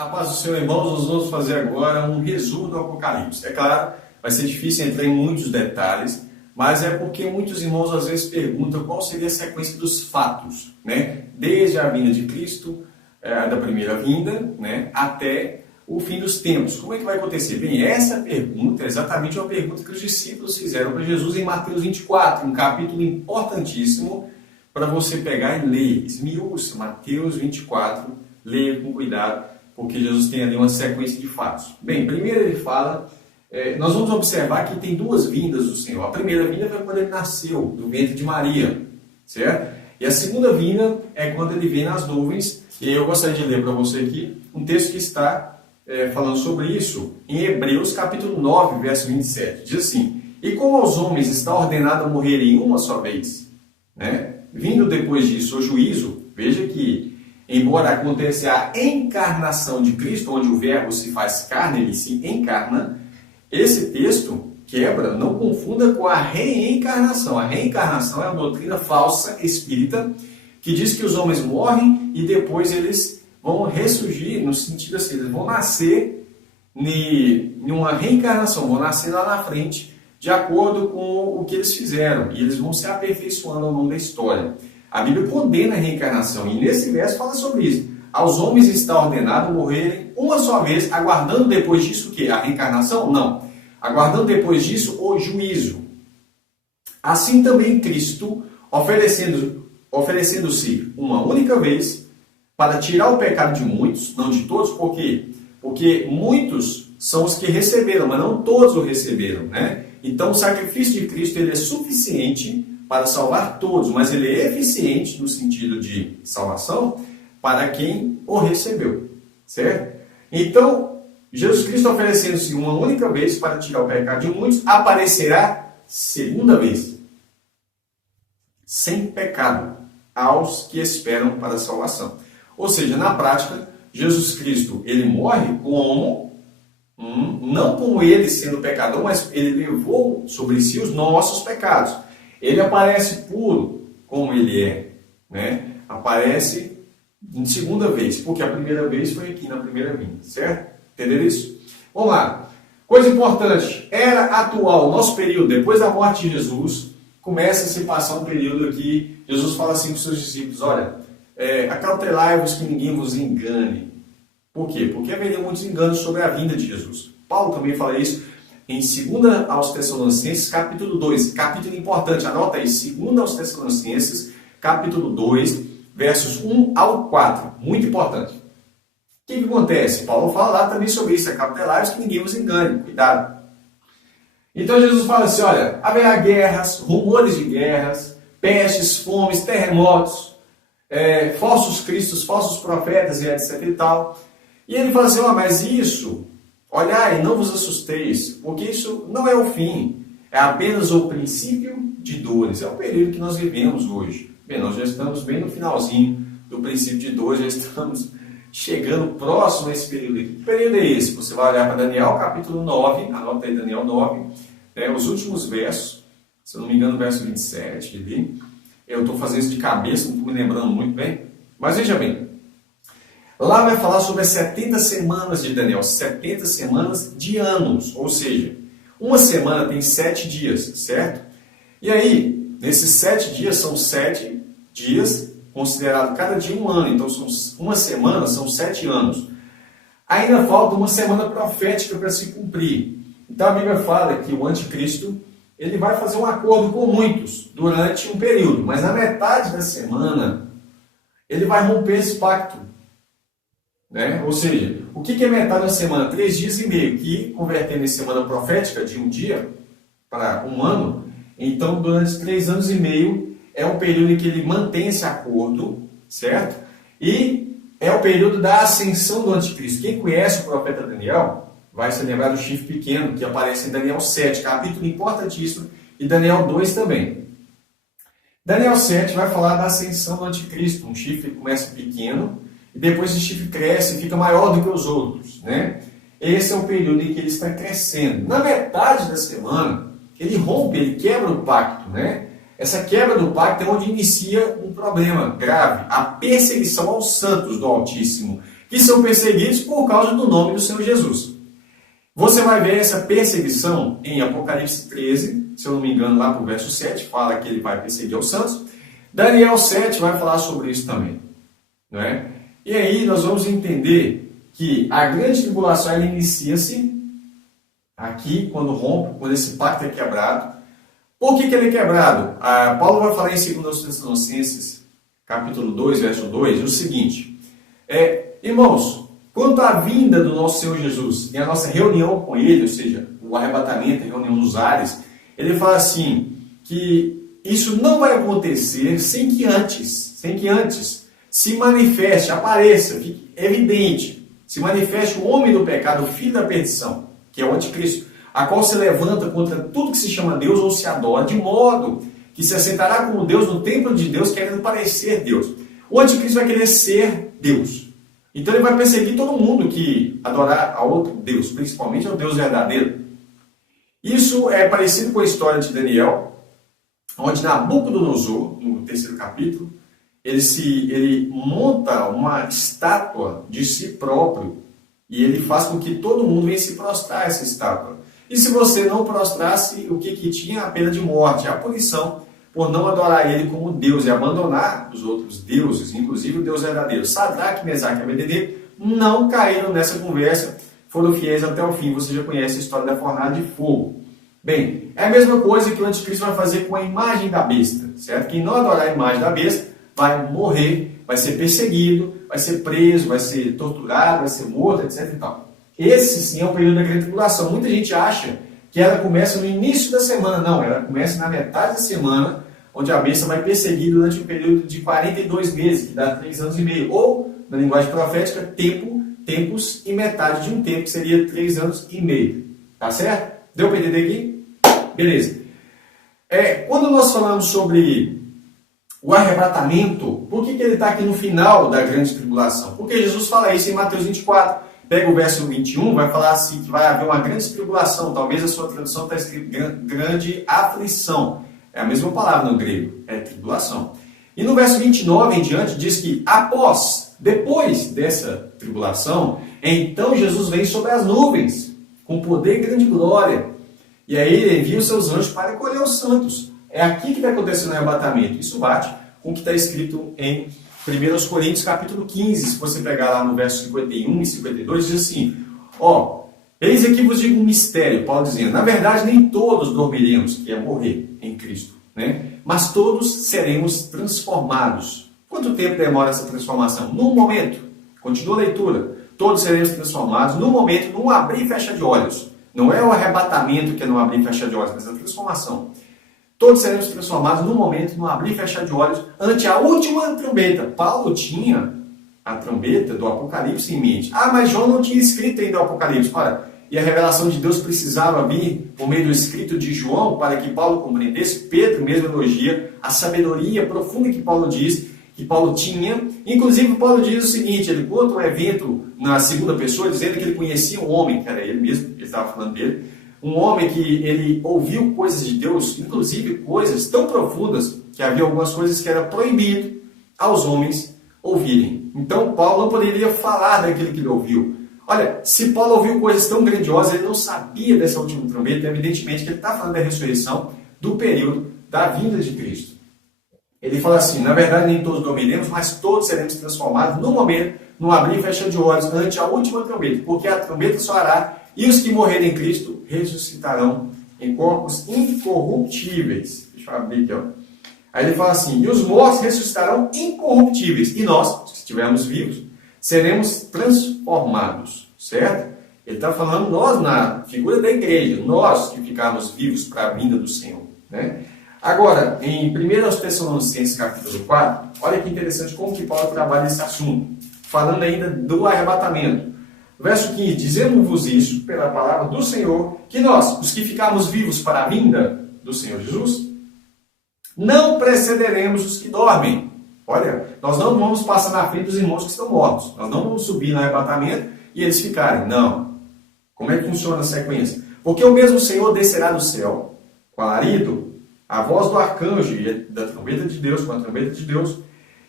A paz do Senhor, irmãos, nós vamos fazer agora um resumo do Apocalipse. É claro, vai ser difícil entrar em muitos detalhes, mas é porque muitos irmãos às vezes perguntam qual seria a sequência dos fatos, né? Desde a vinda de Cristo, da primeira vinda, né? Até o fim dos tempos. Como é que vai acontecer? Bem, essa pergunta é exatamente uma pergunta que os discípulos fizeram para Jesus em Mateus 24, um capítulo importantíssimo para você pegar e ler. Esmiúça, Mateus 24, leia com cuidado, porque Jesus tem ali uma sequência de fatos. Bem, primeiro ele fala, nós vamos observar que tem duas vindas do Senhor. A primeira vinda foi quando ele nasceu, do ventre de Maria, certo? E a segunda vinda é quando ele vem nas nuvens, e eu gostaria de ler para você aqui um texto que está falando sobre isso, em Hebreus capítulo 9, verso 27. Diz assim: e como aos homens está ordenado morrerem uma só vez, né? Vindo depois disso o juízo, veja que embora aconteça a encarnação de Cristo, onde o verbo se faz carne, ele se encarna, esse texto quebra, não confunda com a reencarnação. A reencarnação é uma doutrina falsa, espírita, que diz que os homens morrem e depois eles vão ressurgir, no sentido assim, eles vão nascer em uma reencarnação, vão nascer lá na frente, de acordo com o que eles fizeram, e eeles vão se aperfeiçoando ao longo da história. A Bíblia condena a reencarnação, e nesse verso fala sobre isso. Aos homens está ordenado morrerem uma só vez, aguardando depois disso o quê? A reencarnação? Não. Aguardando depois disso o juízo. Assim também Cristo, oferecendo-se uma única vez, para tirar o pecado de muitos, não de todos, por quê? Porque muitos são os que receberam, mas não todos o receberam, né? Então o sacrifício de Cristo ele é suficiente para salvar todos, mas ele é eficiente no sentido de salvação para quem o recebeu, certo? Então, Jesus Cristo oferecendo-se uma única vez para tirar o pecado de muitos, aparecerá segunda vez, sem pecado, aos que esperam para a salvação. Ou seja, na prática, Jesus Cristo, ele morre como, não como ele sendo pecador, mas ele levou sobre si os nossos pecados. Ele aparece puro, como ele é, né? Aparece em segunda vez, porque a primeira vez foi aqui na primeira vinda, certo? Entenderam isso? Vamos lá. Coisa importante, era atual, nosso período, depois da morte de Jesus, começa a se passar um período aqui, Jesus fala assim para os seus discípulos, olha, acautelai-vos que ninguém vos engane. Por quê? Porque haveria muitos enganos sobre a vinda de Jesus. Paulo também fala isso, em 2 aos Tessalonicenses, capítulo 2, capítulo importante, anota aí, 2 aos Tessalonicenses, capítulo 2, versos 1 ao 4, muito importante. O que acontece? Paulo fala lá também sobre isso, acautelai-vos que ninguém vos engane, cuidado. Então Jesus fala assim, olha, haverá guerras, rumores de guerras, pestes, fomes, terremotos, falsos cristos, falsos profetas e etc e tal. E ele fala assim, mas isso... olhai, não vos assusteis, porque isso não é o fim, é apenas o princípio de dores. É o período que nós vivemos hoje. Bem, nós já estamos bem no finalzinho do princípio de dores, já estamos chegando próximo a esse período aqui. Que período é esse? Você vai olhar para Daniel, capítulo 9, anota aí Daniel 9, os últimos versos, se eu não me engano, verso 27, ali. Eu estou fazendo isso de cabeça, não estou me lembrando muito bem, mas veja bem. Lá vai falar sobre as 70 semanas de Daniel, 70 semanas de anos, ou seja, uma semana tem 7 dias, certo? E aí, nesses 7 dias, são 7 dias, considerado cada dia um ano, então uma semana são 7 anos. Ainda falta uma semana profética para se cumprir. Então a Bíblia fala que o anticristo, ele vai fazer um acordo com muitos durante um período, mas na metade da semana, ele vai romper esse pacto. Né? Ou seja, o que é metade da semana? 3 dias e meio, que convertendo em semana profética de um dia para um ano, então durante 3 anos e meio é um período em que ele mantém esse acordo, certo? E é o período da ascensão do anticristo. Quem conhece o profeta Daniel vai se lembrar do chifre pequeno, que aparece em Daniel 7, capítulo importantíssimo, e Daniel 2 também. Daniel 7 vai falar da ascensão do anticristo, um chifre que começa pequeno, e depois esse chifre cresce e fica maior do que os outros, né? Esse é o período em que ele está crescendo. Na metade da semana, ele rompe, ele quebra o pacto, né? Essa quebra do pacto é onde inicia um problema grave, a perseguição aos santos do Altíssimo, que são perseguidos por causa do nome do Senhor Jesus. Você vai ver essa perseguição em Apocalipse 13, se eu não me engano, lá para o verso 7, fala que ele vai perseguir os santos. Daniel 7 vai falar sobre isso também. Não é? E aí nós vamos entender que a grande tribulação ela inicia-se aqui, quando rompe, quando esse pacto é quebrado. Por que ele é quebrado? Paulo vai falar em 2 Tessalonicenses, capítulo 2, verso 2, o seguinte: irmãos, quanto à vinda do nosso Senhor Jesus e a nossa reunião com Ele, ou seja, o arrebatamento, a reunião nos ares, ele fala assim, que isso não vai acontecer sem que antes se manifeste, apareça, fique evidente, se manifeste o homem do pecado, o filho da perdição, que é o anticristo, a qual se levanta contra tudo que se chama Deus ou se adora, de modo que se assentará como Deus no templo de Deus, querendo parecer Deus. O anticristo vai querer ser Deus. Então ele vai perseguir todo mundo que adorar a outro Deus, principalmente ao Deus verdadeiro. Isso é parecido com a história de Daniel, onde Nabucodonosor, no 3º capítulo, ele monta uma estátua de si próprio e ele faz com que todo mundo venha se prostrar a essa estátua. E se você não prostrasse, o que tinha? A pena de morte, a punição por não adorar ele como Deus e abandonar os outros deuses, inclusive o Deus verdadeiro. Sadraque, Mesaque e Abednego não caíram nessa conversa, foram fiéis até o fim. Você já conhece a história da fornalha de fogo. Bem, é a mesma coisa que o anticristo vai fazer com a imagem da besta, certo? Quem não adorar a imagem da besta vai morrer, vai ser perseguido, vai ser preso, vai ser torturado, vai ser morto, etc. e tal. Esse sim é o período da grande tribulação. Muita gente acha que ela começa no início da semana. Não, ela começa na metade da semana, onde a besta vai perseguir durante um período de 42 meses, que dá 3 anos e meio. Ou, na linguagem profética, tempos e metade de um tempo, que seria 3 anos e meio. Tá certo? Deu para entender aqui? Beleza. Quando nós falamos sobre o arrebatamento, por que ele está aqui no final da grande tribulação? Porque Jesus fala isso em Mateus 24. Pega o verso 21, vai falar assim, que vai haver uma grande tribulação. Talvez a sua tradução está escrito grande aflição. É a mesma palavra no grego, é tribulação. E no verso 29 em diante diz que depois dessa tribulação, então Jesus vem sobre as nuvens, com poder e grande glória. E aí ele envia os seus anjos para recolher os santos. É aqui que vai acontecer o arrebatamento. Isso bate com o que está escrito em 1 Coríntios capítulo 15, se você pegar lá no verso 51 e 52, diz assim, eis aqui vos digo um mistério, Paulo dizendo, na verdade nem todos dormiremos, que é morrer em Cristo, né? Mas todos seremos transformados. Quanto tempo demora essa transformação? Num momento, continua a leitura, todos seremos transformados num momento, num abrir e fechar de olhos. Não é o arrebatamento que é no abrir e fechar de olhos, mas a transformação. Todos seremos transformados num momento, num abrir e fechar de olhos, ante a última trombeta. Paulo tinha a trombeta do Apocalipse em mente. Mas João não tinha escrito ainda o Apocalipse. Ora, e a revelação de Deus precisava vir por meio do escrito de João para que Paulo compreendesse. Pedro mesmo elogia a sabedoria profunda que Paulo diz, que Paulo tinha. Inclusive, Paulo diz o seguinte, ele conta um evento na segunda pessoa, dizendo que ele conhecia um homem, que era ele mesmo, ele estava falando dele, um homem que ele ouviu coisas de Deus, inclusive coisas tão profundas, que havia algumas coisas que era proibido aos homens ouvirem. Então, Paulo não poderia falar daquilo que ele ouviu. Olha, se Paulo ouviu coisas tão grandiosas, ele não sabia dessa última trombeta, evidentemente que ele está falando da ressurreição, do período da vinda de Cristo. Ele fala assim, na verdade nem todos dormiremos, mas todos seremos transformados no momento, no abrir e fechar de olhos, ante a última trombeta, porque a trombeta soará e os que morrerem em Cristo ressuscitarão em corpos incorruptíveis. Deixa eu abrir aqui, Aí ele fala assim, e os mortos ressuscitarão incorruptíveis, e nós, se estivermos vivos, seremos transformados, certo? Ele está falando nós na figura da igreja, nós que ficarmos vivos para a vinda do Senhor, né? Agora, em 1 Tessalonicenses capítulo 4, olha que interessante como que Paulo trabalha esse assunto, falando ainda do arrebatamento. Verso 15, dizemos-vos isso pela palavra do Senhor, que nós, os que ficarmos vivos para a vinda do Senhor Jesus, não precederemos os que dormem. Olha, nós não vamos passar na frente dos irmãos que estão mortos. Nós não vamos subir no arrebatamento e eles ficarem. Não. Como é que funciona a sequência? Porque o mesmo Senhor descerá do céu com alarido, a voz do arcanjo e da trombeta de Deus, com a trombeta de Deus,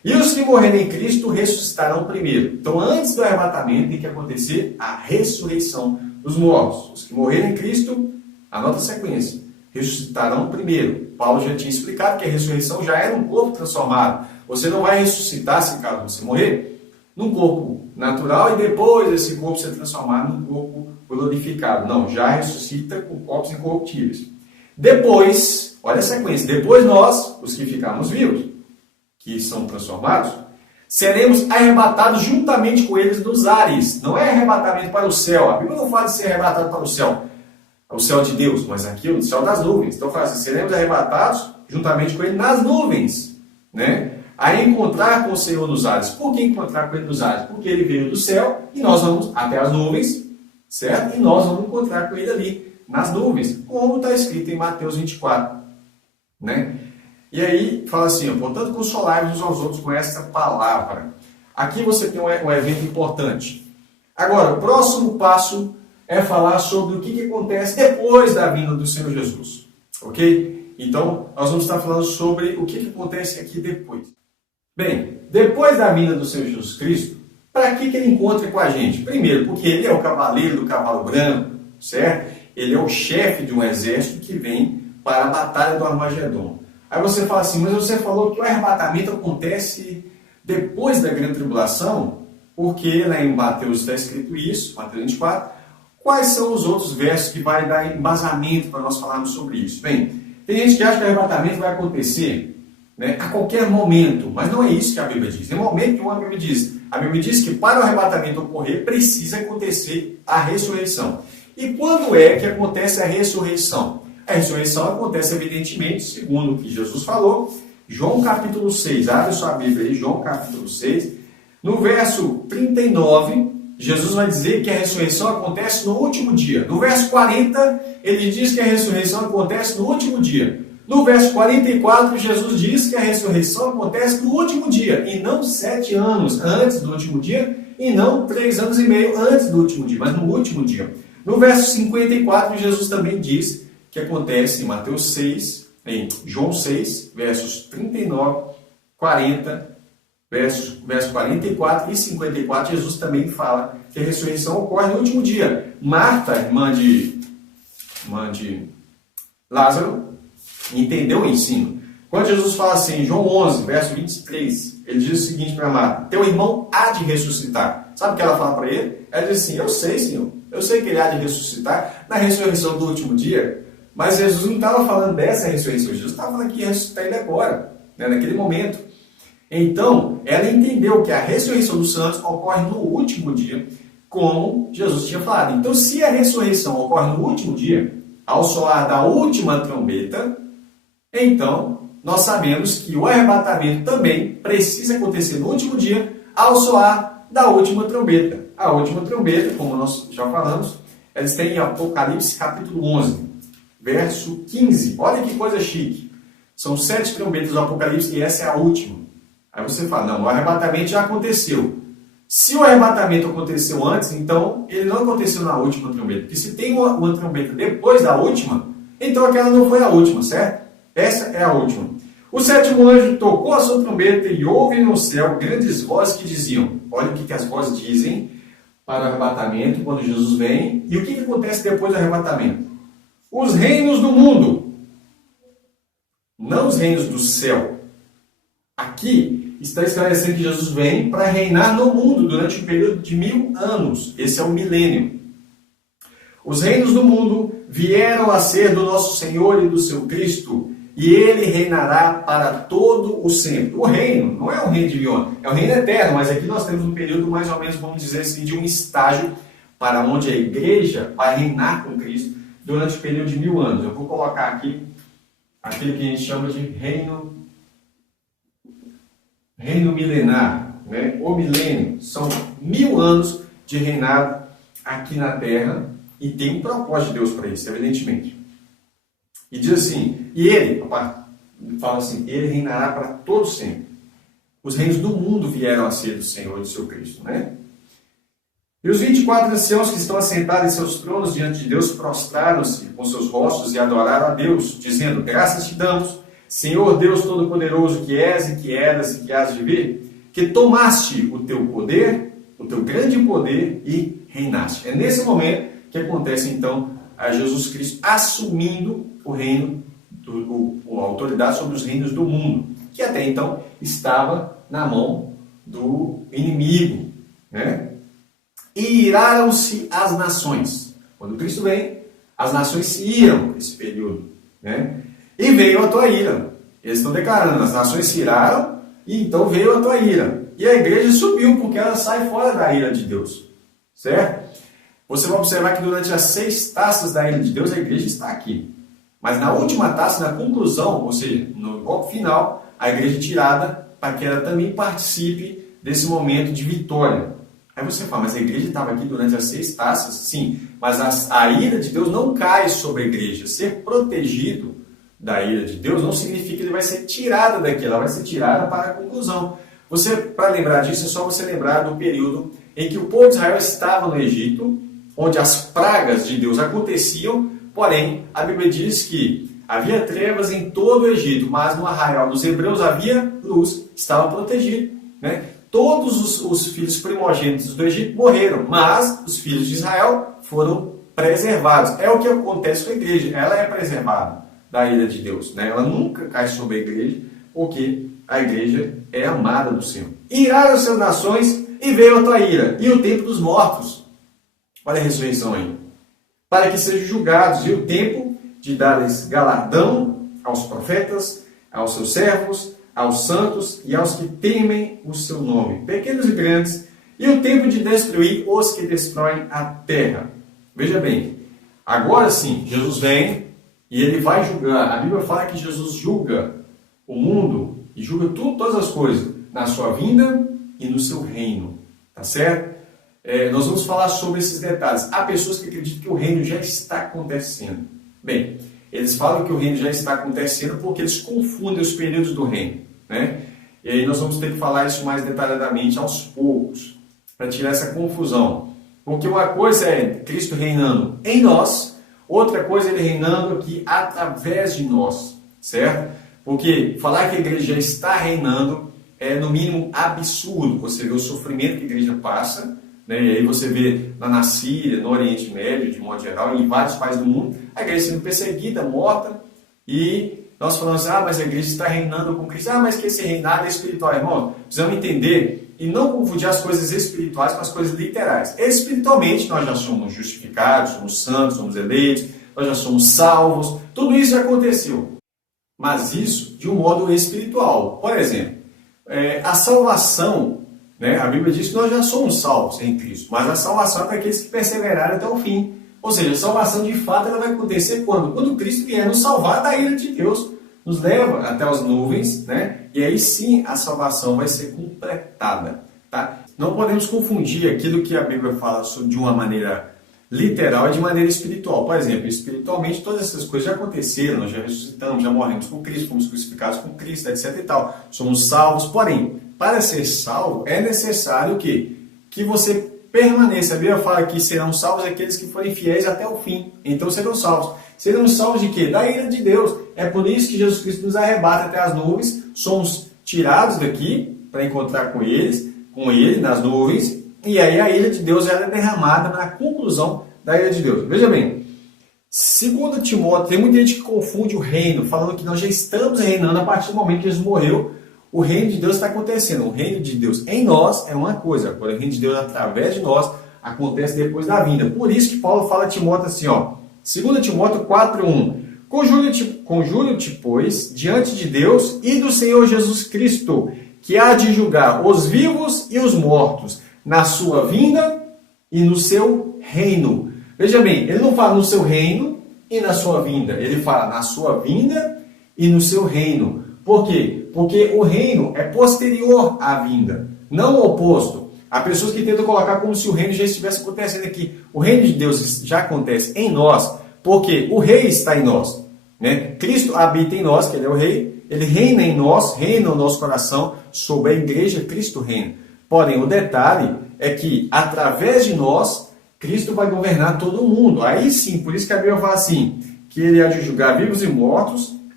E os que morrerem em Cristo ressuscitarão primeiro. Então, antes do arrebatamento, tem que acontecer a ressurreição dos mortos. Os que morrerem em Cristo, anota a sequência, ressuscitarão primeiro. Paulo já tinha explicado que a ressurreição já era um corpo transformado. Você não vai ressuscitar, se caso você morrer, num corpo natural e depois esse corpo ser transformado num corpo glorificado. Não, já ressuscita com corpos incorruptíveis. Depois, olha a sequência, depois nós, os que ficarmos vivos, que são transformados, seremos arrebatados juntamente com eles nos ares. Não é arrebatamento para o céu. A Bíblia não fala de ser arrebatado para o céu de Deus, mas aqui é o céu das nuvens. Então fala assim, seremos arrebatados juntamente com ele nas nuvens, né? A encontrar com o Senhor nos ares. Por que encontrar com ele nos ares? Porque ele veio do céu e nós vamos até as nuvens, certo? E nós vamos encontrar com ele ali, nas nuvens, como está escrito em Mateus 24, né? E aí fala assim, portanto, consolai-vos uns aos outros com essa palavra. Aqui você tem um evento importante. Agora, o próximo passo é falar sobre o que acontece depois da vinda do Senhor Jesus, ok? Então, nós vamos estar falando sobre o que acontece aqui depois. Bem, depois da vinda do Senhor Jesus Cristo, para que ele encontre com a gente? Primeiro, porque ele é o cavaleiro do cavalo branco, certo? Ele é o chefe de um exército que vem para a batalha do Armagedon. Aí você fala assim, mas você falou que o arrebatamento acontece depois da grande tribulação, porque lá em Mateus está escrito isso, Mateus 24. Quais são os outros versos que vai dar embasamento para nós falarmos sobre isso? Bem, tem gente que acha que o arrebatamento vai acontecer, né, a qualquer momento, mas não é isso que a Bíblia diz. Em momento nenhum a Bíblia diz. A Bíblia diz que para o arrebatamento ocorrer, precisa acontecer a ressurreição. E quando é que acontece a ressurreição? A ressurreição acontece, evidentemente, segundo o que Jesus falou, João capítulo 6, abre sua Bíblia aí, João capítulo 6, no verso 39, Jesus vai dizer que a ressurreição acontece no último dia. No verso 40, ele diz que a ressurreição acontece no último dia. No verso 44, Jesus diz que a ressurreição acontece no último dia, e não 7 anos antes do último dia, e não 3 anos e meio antes do último dia, mas no último dia. No verso 54, Jesus também diz que acontece em Mateus 6, em João 6, versos 39, 40, verso 44 e 54, Jesus também fala que a ressurreição ocorre no último dia. Marta, irmã de Lázaro, entendeu o ensino. Quando Jesus fala assim, em João 11, verso 23, ele diz o seguinte para Marta, teu irmão há de ressuscitar. Sabe o que ela fala para ele? Ela diz assim, eu sei, Senhor, eu sei que ele há de ressuscitar na ressurreição do último dia, mas Jesus não estava falando dessa ressurreição, Jesus estava falando que ia ressuscitar ele agora, né, naquele momento. Então, ela entendeu que a ressurreição dos santos ocorre no último dia, como Jesus tinha falado. Então, se a ressurreição ocorre no último dia, ao soar da última trombeta, então nós sabemos que o arrebatamento também precisa acontecer no último dia, ao soar da última trombeta. A última trombeta, como nós já falamos, ela está em Apocalipse capítulo 11, verso 15. Olha que coisa chique. São 7 trombetas do Apocalipse e essa é a última. Aí você fala, não, o arrebatamento já aconteceu. Se o arrebatamento aconteceu antes, então ele não aconteceu na última trombeta. Porque se tem uma trombeta depois da última, então aquela não foi a última, certo? Essa é a última. O 7º anjo tocou a sua trombeta e houve no céu grandes vozes que diziam, olha o que as vozes dizem para o arrebatamento, quando Jesus vem. E o que acontece depois do arrebatamento? Os reinos do mundo, não os reinos do céu. Aqui está esclarecendo que Jesus vem para reinar no mundo durante um período de 1000 anos. Esse é o milênio. Os reinos do mundo vieram a ser do nosso Senhor e do seu Cristo, e ele reinará para todo o sempre. O reino não é um reino de Viona, é um reino eterno, mas aqui nós temos um período mais ou menos, vamos dizer assim, de um estágio para onde a igreja vai reinar com Cristo durante o período de 1000 anos. Eu vou colocar aqui aquilo que a gente chama de reino milenar, né? O milênio. São 1000 anos de reinado aqui na Terra e tem um propósito de Deus para isso, evidentemente. E diz assim, e ele, fala assim, ele reinará para todo sempre. Os reinos do mundo vieram a ser do Senhor e do seu Cristo, né? E os 24 anciãos que estão assentados em seus tronos diante de Deus prostraram-se com seus rostos e adoraram a Deus, dizendo, graças te damos, Senhor Deus Todo-Poderoso que és e que eras e que has de vir, que tomaste o teu poder, o teu grande poder e reinaste. É nesse momento que acontece então a Jesus Cristo assumindo o reino, a autoridade sobre os reinos do mundo, que até então estava na mão do inimigo, né? E iraram-se as nações. Quando Cristo vem, as nações se iram nesse período, né? E veio a tua ira. Eles estão declarando, as nações se iraram e então veio a tua ira. E a igreja subiu porque ela sai fora da ira de Deus, certo? Você vai observar que durante as 6 taças da ira de Deus a igreja está aqui. Mas na última taça, na conclusão, ou seja, no golpe final, a igreja é tirada para que ela também participe desse momento de vitória. Aí você fala, mas a igreja estava aqui durante as 6 taças? Sim, mas a ira de Deus não cai sobre a igreja. Ser protegido da ira de Deus não significa que ele vai ser tirado daqui, ela vai ser tirada para a conclusão. Para lembrar disso, é só você lembrar do período em que o povo de Israel estava no Egito, onde as pragas de Deus aconteciam, porém, a Bíblia diz que havia trevas em todo o Egito, mas no arraial dos hebreus havia luz, estava protegido, né? Todos os filhos primogênitos do Egito morreram, mas os filhos de Israel foram preservados. É o que acontece com a igreja, ela é preservada da ira de Deus, né? Ela nunca cai sobre a igreja, porque a igreja é amada do Senhor. Iraram-se as nações e veio a tua ira, e o tempo dos mortos. Olha a ressurreição aí. Para que sejam julgados, e o tempo de dar-lhes galardão aos profetas, aos seus servos, aos santos e aos que temem o seu nome, pequenos e grandes, e o tempo de destruir os que destroem a terra. Veja bem, agora sim, Jesus vem e ele vai julgar. A Bíblia fala que Jesus julga o mundo e julga todas as coisas, na sua vinda e no seu reino. Tá certo? Nós vamos falar sobre esses detalhes. Há pessoas que acreditam que o reino já está acontecendo. Bem, eles falam que o reino já está acontecendo porque eles confundem os períodos do reino, né? E aí nós vamos ter que falar isso mais detalhadamente aos poucos, para tirar essa confusão. Porque uma coisa é Cristo reinando em nós, outra coisa é Ele reinando aqui através de nós, certo? Porque falar que a igreja já está reinando é, no mínimo, absurdo. Você vê o sofrimento que a igreja passa, né? E aí você vê na Síria, no Oriente Médio, de modo geral, em vários países do mundo, a igreja sendo perseguida, morta, e nós falamos, mas a igreja está reinando com Cristo. Mas que esse reinado é espiritual, irmão. Precisamos entender e não confundir as coisas espirituais com as coisas literais. Espiritualmente, nós já somos justificados, somos santos, somos eleitos, nós já somos salvos, tudo isso já aconteceu. Mas isso de um modo espiritual. Por exemplo, a salvação, né? A Bíblia diz que nós já somos salvos em Cristo, mas a salvação é para aqueles que perseverarem até o fim. Ou seja, a salvação de fato ela vai acontecer quando? Quando Cristo vier nos salvar da ira de Deus, nos leva até as nuvens, né? E aí sim a salvação vai ser completada. Tá? Não podemos confundir aquilo que a Bíblia fala de uma maneira literal e de maneira espiritual. Por exemplo, espiritualmente todas essas coisas já aconteceram, nós já ressuscitamos, já morremos com Cristo, fomos crucificados com Cristo, etc. e tal. Somos salvos, porém, para ser salvo é necessário que você permaneça. A Bíblia fala que serão salvos aqueles que forem fiéis até o fim. Então serão salvos. Serão salvos de quê? Da ira de Deus. É por isso que Jesus Cristo nos arrebata até as nuvens. Somos tirados daqui para encontrar com Ele nas nuvens. E aí a ira de Deus ela é derramada na conclusão da ira de Deus. Veja bem, segundo Timóteo, tem muita gente que confunde o reino, falando que nós já estamos reinando a partir do momento que Jesus morreu. O reino de Deus está acontecendo. O reino de Deus em nós é uma coisa. Agora, o reino de Deus através de nós acontece depois da vinda. Por isso que Paulo fala a Timóteo assim, 2 Timóteo 4:1. Conjuro-te, pois, diante de Deus e do Senhor Jesus Cristo, que há de julgar os vivos e os mortos, na sua vinda e no seu reino. Veja bem, ele não fala no seu reino e na sua vinda. Ele fala na sua vinda e no seu reino. Por quê? Porque o reino é posterior à vinda, não o oposto. Há pessoas que tentam colocar como se o reino já estivesse acontecendo aqui. O reino de Deus já acontece em nós, porque o rei está em nós, né? Cristo habita em nós, que ele é o rei, ele reina em nós, reina no nosso coração, sobre a igreja, Cristo reina. Porém, o detalhe é que, através de nós, Cristo vai governar todo mundo. Aí sim, por isso que a Bíblia fala assim, que ele há de julgar vivos e mortos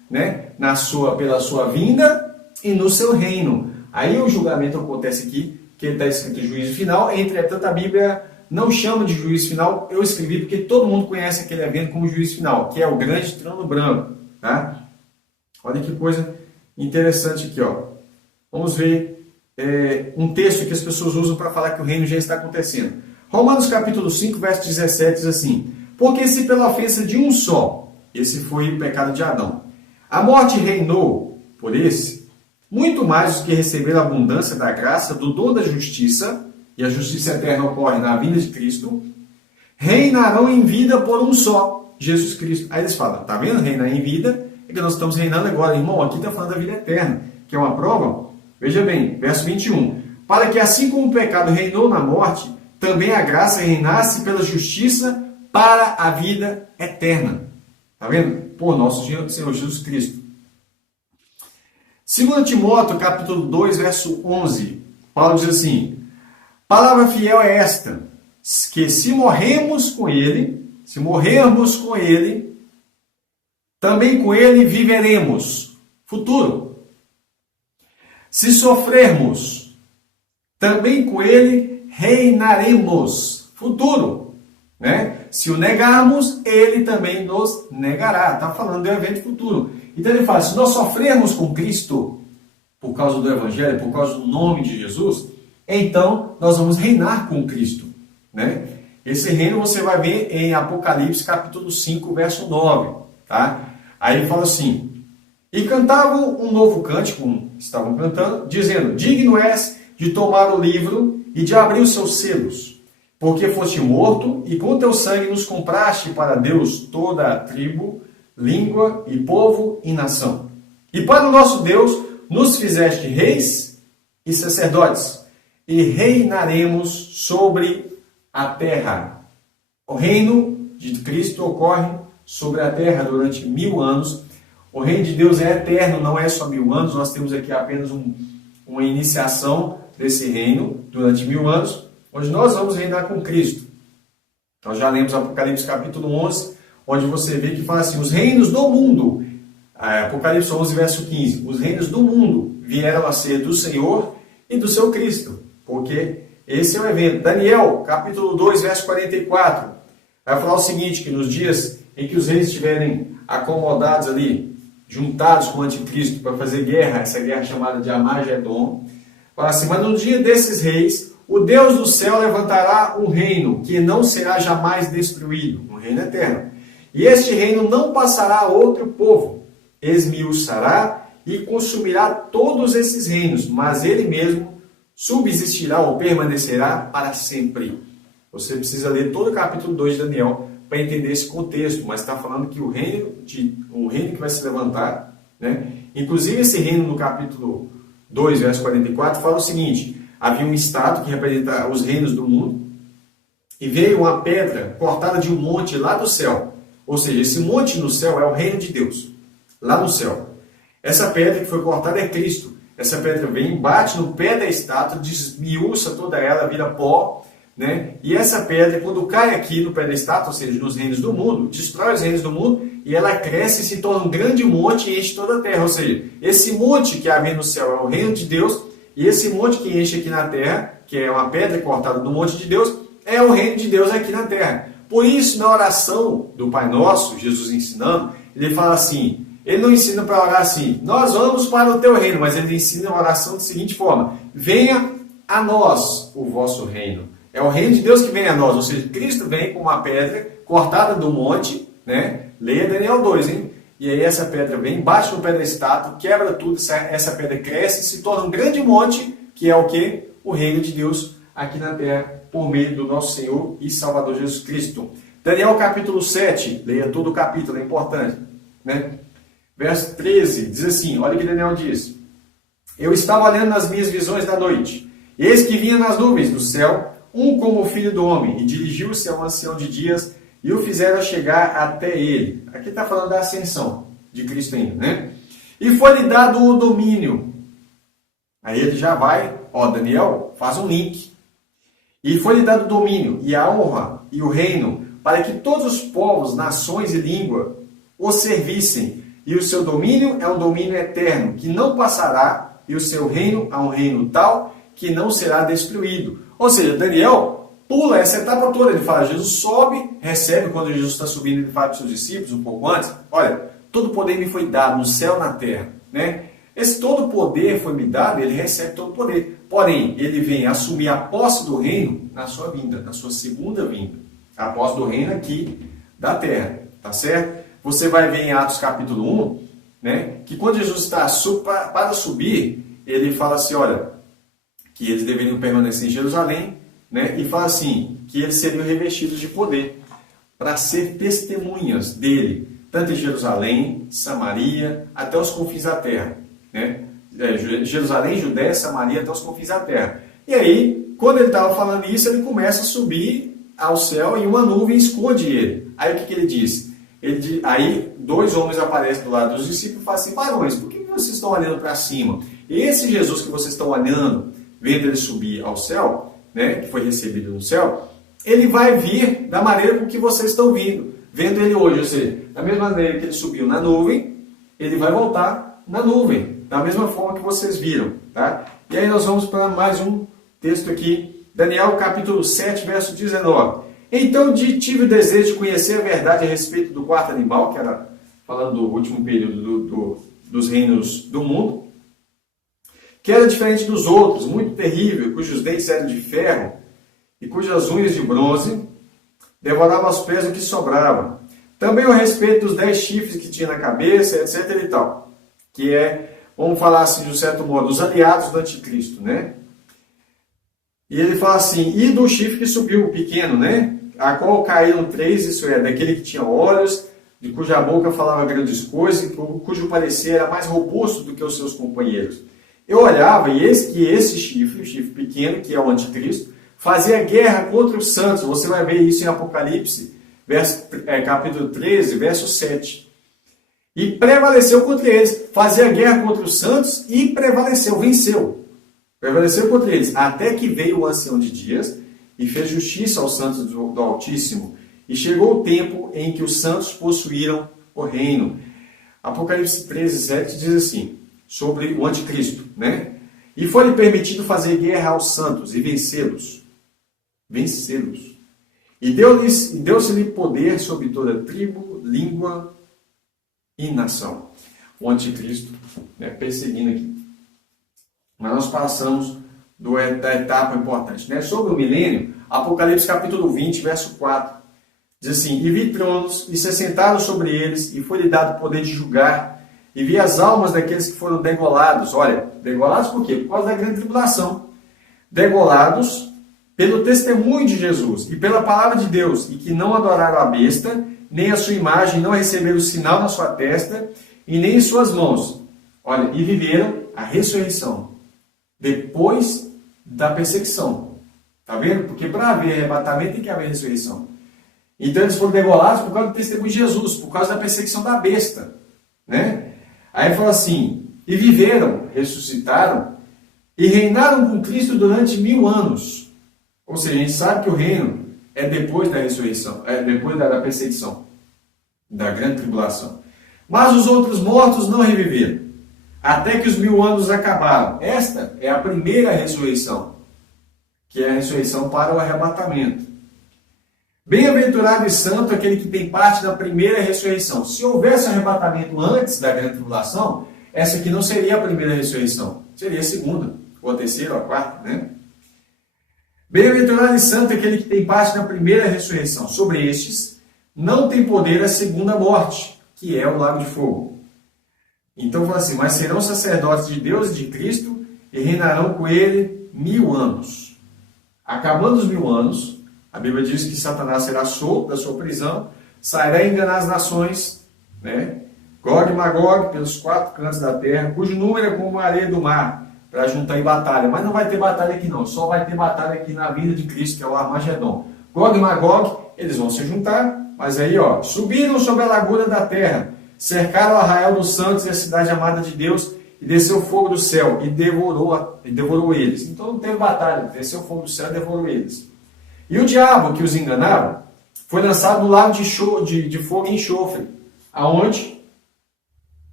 né, pela sua vinda e no seu reino. Aí o julgamento acontece aqui, que está escrito juízo final. Entretanto, a Bíblia não chama de juízo final. Eu escrevi porque todo mundo conhece aquele evento como juízo final, que é o grande trono branco. Tá? Olha que coisa interessante aqui. Ó. Vamos ver um texto que as pessoas usam para falar que o reino já está acontecendo. Romanos capítulo 5, verso 17 diz assim: porque se pela ofensa de um só, esse foi o pecado de Adão, a morte reinou por esse, muito mais os que receberam a abundância da graça, do dom da justiça, e a justiça eterna ocorre na vinda de Cristo, reinarão em vida por um só, Jesus Cristo. Aí eles falam, tá vendo? Reinar em vida, é que nós estamos reinando agora. Irmão, aqui está falando da vida eterna, que é uma prova. Veja bem, verso 21. Para que assim como o pecado reinou na morte, também a graça reinasse pela justiça para a vida eterna. Está vendo? Por nosso Senhor Jesus Cristo. 2 Timóteo, capítulo 2, verso 11. Paulo diz assim: palavra fiel é esta, que se morrermos com ele, também com ele viveremos. Futuro. Se sofrermos, também com ele reinaremos. Futuro. Né? Se o negarmos, ele também nos negará. Está falando do evento futuro. Então ele fala, se nós sofrermos com Cristo, por causa do Evangelho, por causa do nome de Jesus, então nós vamos reinar com Cristo. Né? Esse reino você vai ver em Apocalipse capítulo 5, verso 9. Tá? Aí ele fala assim, e cantavam um novo cântico, estavam cantando, dizendo, digno és de tomar o livro e de abrir os seus selos, porque foste morto e com teu sangue nos compraste para Deus toda a tribo, língua e povo e nação. E para o nosso Deus nos fizeste reis e sacerdotes, e reinaremos sobre a terra. O reino de Cristo ocorre sobre a terra durante 1000 anos. O reino de Deus é eterno, não é só 1000 anos. Nós temos aqui apenas uma iniciação desse reino durante 1000 anos, onde nós vamos reinar com Cristo. Nós já lemos Apocalipse capítulo 11, onde você vê que fala assim, os reinos do mundo, Apocalipse 11, verso 15, os reinos do mundo vieram a ser do Senhor e do seu Cristo, porque esse é o evento. Daniel, capítulo 2, verso 44, vai falar o seguinte, que nos dias em que os reis estiverem acomodados ali, juntados com o anticristo para fazer guerra, essa guerra chamada de Armagedon, fala assim, mas no dia desses reis, o Deus do céu levantará um reino que não será jamais destruído, um reino eterno. E este reino não passará a outro povo, esmiuçará e consumirá todos esses reinos, mas ele mesmo subsistirá ou permanecerá para sempre. Você precisa ler todo o capítulo 2 de Daniel para entender esse contexto, mas está falando que o reino que vai se levantar, né? Inclusive esse reino no capítulo 2, verso 44, fala o seguinte, havia um estado que representa os reinos do mundo, e veio uma pedra cortada de um monte lá do céu, ou seja, esse monte no céu é o reino de Deus, lá no céu. Essa pedra que foi cortada é Cristo. Essa pedra vem, bate no pé da estátua, desmiuça toda ela, vira pó, né? E essa pedra, quando cai aqui no pé da estátua, ou seja, nos reinos do mundo, destrói os reinos do mundo, e ela cresce e se torna um grande monte e enche toda a terra. Ou seja, esse monte que havia no céu é o reino de Deus, e esse monte que enche aqui na terra, que é uma pedra cortada do monte de Deus, é o reino de Deus aqui na terra. Por isso, na oração do Pai Nosso, Jesus ensinando, ele fala assim, ele não ensina para orar assim, nós vamos para o teu reino, mas ele ensina a oração da seguinte forma, venha a nós o vosso reino. É o reino de Deus que vem a nós, ou seja, Cristo vem com uma pedra cortada do monte, né? Leia Daniel 2, hein? E aí essa pedra vem, bate no pé da estátua, quebra tudo, essa pedra cresce e se torna um grande monte, que é o quê? O reino de Deus aqui na terra, por meio do nosso Senhor e Salvador Jesus Cristo. Daniel capítulo 7, leia todo o capítulo, é importante, né? Verso 13, diz assim, olha o que Daniel diz. Eu estava olhando nas minhas visões da noite, eis que vinha nas nuvens do céu, um como o filho do homem, e dirigiu-se ao ancião de dias, e o fizeram chegar até ele. Aqui está falando da ascensão de Cristo ainda, né? E foi-lhe dado o domínio. Aí ele já vai, Daniel, faz um link. E foi-lhe dado o domínio, e a honra, e o reino, para que todos os povos, nações e língua o servissem. e o seu domínio é um domínio eterno, que não passará, e o seu reino é um reino tal que não será destruído. Ou seja, Daniel pula essa etapa toda. Ele fala, Jesus sobe, recebe, quando Jesus está subindo, ele fala para os seus discípulos, um pouco antes, olha, todo poder me foi dado no céu e na terra. Né? Esse todo poder foi me dado, ele recebe todo poder. Porém, ele vem assumir a posse do reino na sua vinda, na sua segunda vinda. A posse do reino aqui da terra, tá certo? Você vai ver em Atos capítulo 1, né, que quando Jesus está para subir, ele fala assim, olha, que eles deveriam permanecer em Jerusalém, né, e fala assim, que eles seriam revestidos de poder para ser testemunhas dele, tanto em Jerusalém, Samaria, até os confins da terra. Né? Jerusalém, Judéia, Samaria, até os confins da terra. E aí, quando ele estava falando isso, ele começa a subir ao céu e uma nuvem esconde ele. Aí o que ele diz? Aí 2 homens aparecem do lado dos discípulos e falam assim, varões, por que vocês estão olhando para cima? Esse Jesus que vocês estão olhando, vendo ele subir ao céu, né, que foi recebido no céu, ele vai vir da maneira com que vocês estão vendo ele hoje. Ou seja, da mesma maneira que ele subiu na nuvem, ele vai voltar na nuvem, da mesma forma que vocês viram. Tá? E aí nós vamos para mais um texto aqui, Daniel capítulo 7, verso 19. Então tive o desejo de conhecer a verdade a respeito do quarto animal, que era falando do último período dos reinos do mundo, que era diferente dos outros, muito terrível, cujos dentes eram de ferro e cujas unhas de bronze, devorava aos pés o que sobrava. Também a respeito dos 10 chifres que tinha na cabeça, etc. e tal. Que é, vamos falar assim, de um certo modo, os aliados do anticristo, né? E ele fala assim, e do chifre que subiu, o pequeno, né? A qual caíram 3, isso é, daquele que tinha olhos, de cuja boca falava grandes coisas, cujo parecer era mais robusto do que os seus companheiros. Eu olhava e eis que esse chifre, o chifre pequeno, que é o anticristo, fazia guerra contra os santos. Você vai ver isso em Apocalipse, capítulo 13, verso 7. E prevaleceu contra eles. Fazia guerra contra os santos e prevaleceu, venceu. Prevaleceu contra eles, até que veio o ancião de dias e fez justiça aos santos do Altíssimo. E chegou o tempo em que os santos possuíram o reino. Apocalipse 13, 7 diz assim, sobre o anticristo, né? E foi-lhe permitido fazer guerra aos santos e vencê-los. Vencê-los. E deu-se-lhe poder sobre toda tribo, língua e nação. O anticristo, né, perseguindo aqui. Mas nós passamos da etapa importante, né? Sobre o milênio, Apocalipse capítulo 20, verso 4. Diz assim, e vi tronos, e se assentaram sobre eles, e foi-lhe dado o poder de julgar, e vi as almas daqueles que foram degolados. Olha, degolados por quê? Por causa da grande tribulação. Degolados pelo testemunho de Jesus e pela palavra de Deus, e que não adoraram a besta, nem a sua imagem, não receberam o sinal na sua testa, e nem em suas mãos. Olha, e viveram a ressurreição, depois da perseguição. Está vendo? Porque para haver arrebatamento tem que haver ressurreição. Então eles foram degolados por causa do testemunho de Jesus, por causa da perseguição da besta. Né? Aí fala assim, e viveram, ressuscitaram, e reinaram com Cristo durante 1000 anos. Ou seja, a gente sabe que o reino é depois da ressurreição, é depois da perseguição, da grande tribulação. Mas os outros mortos não reviveram, até que os 1000 anos acabaram. Esta é a primeira ressurreição, que é a ressurreição para o arrebatamento. Bem-aventurado e santo aquele que tem parte da primeira ressurreição. Se houvesse arrebatamento antes da grande tribulação, essa aqui não seria a primeira ressurreição, seria a segunda, ou a terceira, ou a quarta, né? Bem-aventurado e santo aquele que tem parte da primeira ressurreição. Sobre estes, não tem poder a segunda morte, que é o lago de fogo. Então fala assim, mas serão sacerdotes de Deus e de Cristo, e reinarão com ele 1000 anos. Acabando os 1000 anos, a Bíblia diz que Satanás será solto da sua prisão, sairá a enganar as nações, né? Gog e Magog, pelos 4 cantos da terra, cujo número é como a areia do mar, para juntar em batalha. Mas não vai ter batalha aqui não, só vai ter batalha aqui na vinda de Cristo, que é o Armagedon. Gog e Magog, eles vão se juntar, mas aí, ó, subiram sobre a largura da terra, cercaram o arraial dos santos e a cidade amada de Deus, e desceu fogo do céu, e devorou eles. Então não teve batalha, desceu fogo do céu e devorou eles. E o diabo que os enganava foi lançado do lago de fogo e enxofre, aonde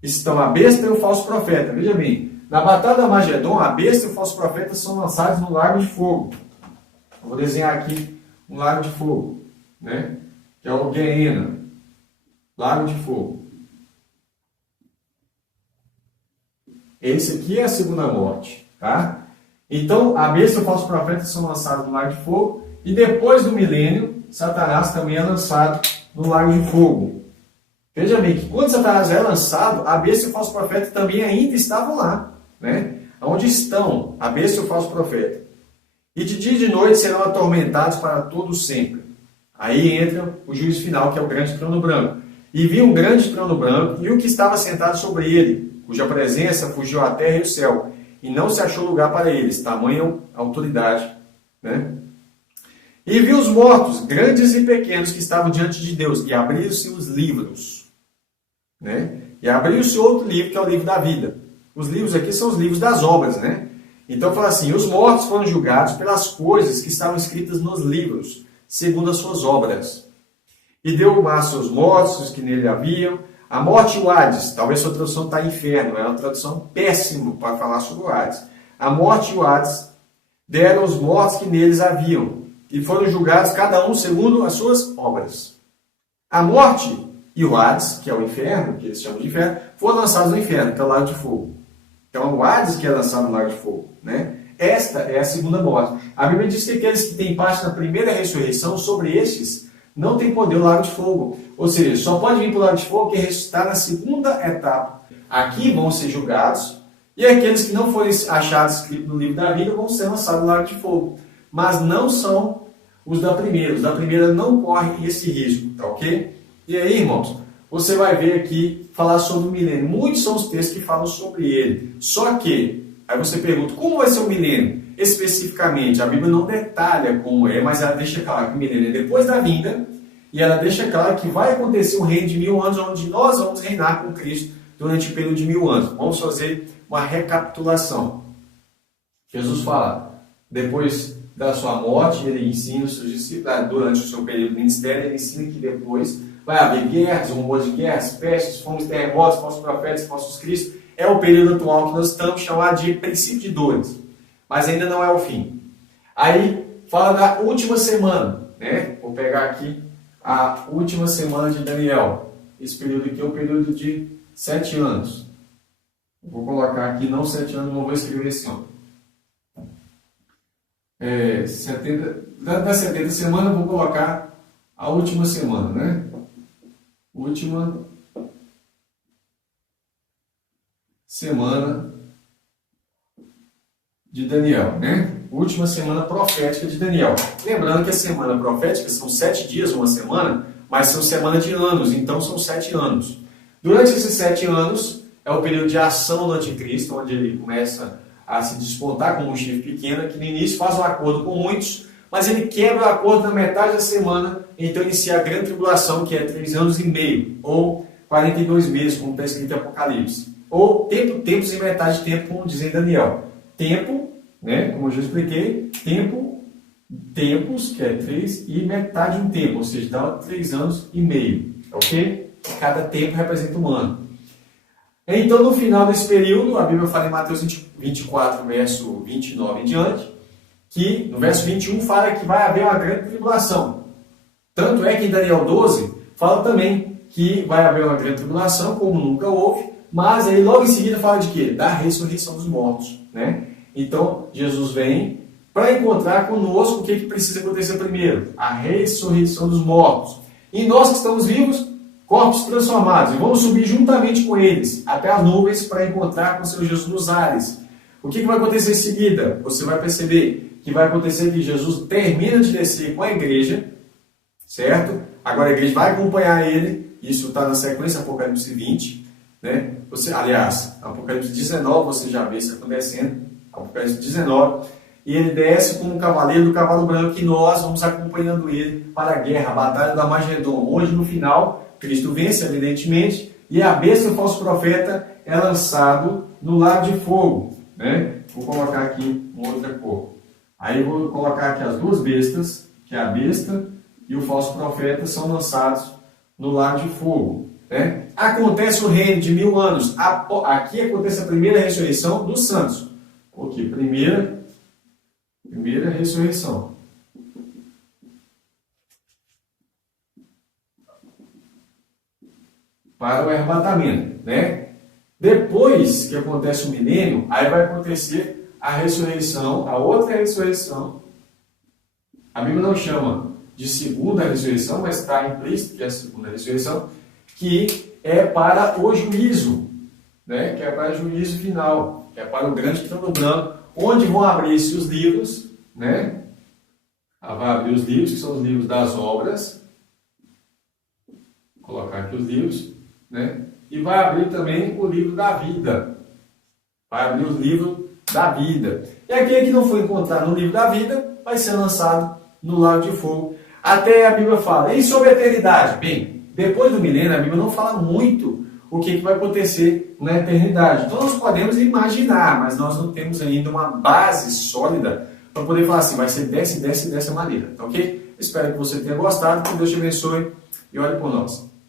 estão a besta e o falso profeta. Veja bem, na batalha da Magedon, a besta e o falso profeta são lançados no lago de fogo. Eu vou desenhar aqui um lago de fogo, né? Que é o Gehenna, lago de fogo. Esse aqui é a segunda morte, tá? Então, a besta e o falso profeta são lançados no lago de fogo, e depois do milênio, Satanás também é lançado no lago de fogo. Veja bem que quando Satanás é lançado, a besta e o falso profeta também ainda estavam lá, né? Onde estão a besta e o falso profeta? E de dia e de noite serão atormentados para todo sempre. Aí entra o juízo final, que é o grande trono branco. E vi um grande trono branco e o que estava sentado sobre ele, cuja presença fugiu a terra e o céu, e não se achou lugar para eles, tamanha autoridade, né? E vi os mortos, grandes e pequenos, que estavam diante de Deus, e abriram-se os livros, né? E abriu-se outro livro, que é o livro da vida. Os livros aqui são os livros das obras, né? Então fala assim, os mortos foram julgados pelas coisas que estavam escritas nos livros, segundo as suas obras. E deu o mar aos seus mortos, os que nele haviam. A morte e o Hades, talvez sua tradução está inferno, é uma tradução péssima para falar sobre o Hades. A morte e o Hades deram os mortos que neles haviam, e foram julgados cada um segundo as suas obras. A morte e o Hades, que é o inferno, que eles chamam de inferno, foram lançados no inferno, que é o lago de fogo. Então, o Hades que é lançado no lago de fogo, né? Esta é a segunda morte. A Bíblia diz que aqueles que têm parte na primeira ressurreição, sobre estes, não tem poder o lago de fogo. Ou seja, só pode vir para o lago de fogo quem ressuscitar na segunda etapa. Aqui vão ser julgados, e aqueles que não forem achados escritos no livro da vida vão ser lançados no lago de fogo. Mas não são os da primeira. Os da primeira não correm esse risco, tá ok? E aí, irmãos, você vai ver aqui falar sobre o milênio. Muitos são os textos que falam sobre ele. Só que, aí você pergunta, como vai ser o milênio? Especificamente, a Bíblia não detalha como é, mas ela deixa claro que o milênio é depois da vinda, e ela deixa claro que vai acontecer um reino de 1000 anos, onde nós vamos reinar com Cristo durante o período de 1000 anos. Vamos fazer uma recapitulação. Jesus fala, depois da sua morte, ele ensina os seus discípulos, durante o seu período de ministério, ele ensina que depois vai haver guerras, rumores de guerras, pestes, fomos, terremotos, falsos profetas, falsos cristos. É o período atual que nós estamos chamando de princípio de dores. Mas ainda não é o fim. Aí, fala da última semana, né? Vou pegar aqui a última semana de Daniel. Esse período aqui é o período de 7 anos. Vou colocar aqui, não 7 anos, não vou escrever assim, ó. 70 semana, vou colocar a última semana, né? Última semana de Daniel, né? Última semana profética de Daniel. Lembrando que a semana profética são 7 dias, uma semana, mas são semana de anos, então são 7 anos. Durante esses 7 anos, é o período de ação do anticristo, onde ele começa a se despontar como um chifre pequeno, que no início faz um acordo com muitos, mas ele quebra o acordo na metade da semana, então inicia a grande tribulação, que é 3 anos e meio, ou 42 meses, como está escrito em Apocalipse. Ou tempos e metade de tempo, como diz em Daniel. Tempo, né, como eu já expliquei, tempos, que é 3, e metade de um tempo, ou seja, dá 3 anos e meio, ok? Cada tempo representa um ano. Então, no final desse período, a Bíblia fala em Mateus 24, verso 29 em diante, que no verso 21 fala que vai haver uma grande tribulação. Tanto é que em Daniel 12 fala também que vai haver uma grande tribulação, como nunca houve, mas aí logo em seguida fala de quê? Da ressurreição dos mortos, né? Então, Jesus vem para encontrar conosco o que precisa acontecer primeiro? A ressurreição dos mortos. E nós que estamos vivos, corpos transformados, e vamos subir juntamente com eles até as nuvens para encontrar com o Senhor Jesus nos ares. O que vai acontecer em seguida? Você vai perceber que vai acontecer que Jesus termina de descer com a igreja, certo? Agora a igreja vai acompanhar ele, isso está na sequência Apocalipse 20, né? Aliás, Apocalipse 19 você já vê isso acontecendo, Apocalipse 19, e ele desce como um cavaleiro do cavalo branco, e nós vamos acompanhando ele para a guerra, a batalha da Magedon, onde no final Cristo vence, evidentemente, e a besta, o falso profeta, é lançado no lago de fogo, né? Vou colocar aqui uma outra cor. Aí eu vou colocar aqui as duas bestas, que é a besta e o falso profeta, são lançados no lago de fogo. né? Acontece o reino de 1000 anos. Aqui acontece a primeira ressurreição dos santos. Ok, primeira ressurreição. Para o arrebatamento, né? Depois que acontece o milênio, aí vai acontecer a ressurreição, a outra ressurreição. A Bíblia não chama de segunda ressurreição, mas está implícito que é a segunda ressurreição, que é para o juízo, né? Que é para o juízo final, que é para o grande trono branco, onde vão abrir-se os livros, né? Vai abrir os livros, que são os livros das obras. Vou colocar aqui os livros, né? E vai abrir também o livro da vida. Vai abrir o livro da vida. E aquele que não foi encontrado no livro da vida vai ser lançado no lago de fogo. Até a Bíblia fala. E sobre a eternidade? Bem, depois do milênio, a Bíblia não fala muito o que vai acontecer na eternidade. Então nós podemos imaginar, mas nós não temos ainda uma base sólida para poder falar assim, vai ser dessa maneira. Tá ok? Espero que você tenha gostado, que Deus te abençoe e olhe por nós.